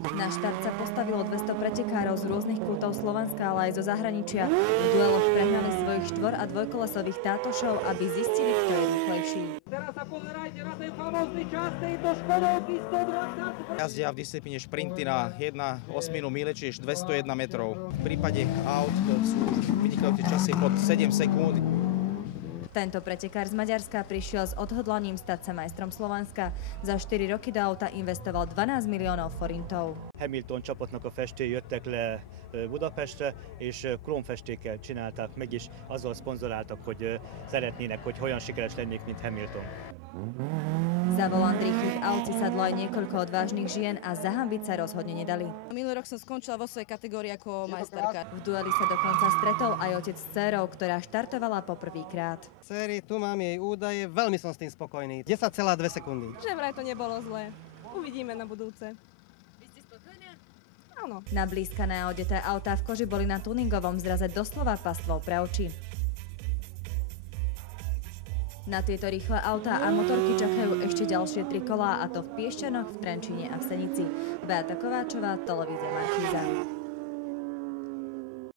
Na štart sa postavilo 200 pretekárov z rôznych kútov Slovenska, ale aj zo zahraničia. V dueloch prehnali svojich štvor- a dvojkolesových tátošov, aby zistili, kto je rýchlejší. Teraz sa pozerajte na ten famózny čas tejto Škodovky 120. Jazdia v disciplíne šprinty na 1/8 míle, čiže 201 metrov. V prípade aut sú vynikajúce časy pod 7 sekúnd. Tento pretekár z Maďarska prišiel s odhodlaním stať sa majstrom Slovenska. Za 4 roky do auta investoval 12 milliómov forintov. Hamilton csapatnak a festői jöttek le Budapestre, és krómfestékkel csinálták meg, és azzal szponzoráltak, hogy szeretnének, hogy olyan sikeres lennék, mint Hamilton. Za volant rýchlych aut si sadlo aj niekoľko odvážnych žien a zahambiť sa rozhodne nedali. Minulý rok som skončila vo svojej kategórii ako majsterka. V dueli sa dokonca stretol aj otec s dcérou, ktorá štartovala poprvýkrát. Céry, tu mám jej údaje, veľmi som s tým spokojný. 10,2 sekundy. Že vraj to nebolo zlé. Uvidíme na budúce. Vy ste spokojná? Áno. Nablískané a odeté autá v koži boli na tuningovom zraze doslova pastvou pre oči. Na tieto rýchle autá a motorky čakajú ešte ďalšie 3 kolá, a to v Piešťanoch, v Trenčíne a v Senici. Beata Kováčová, televízia Markíza.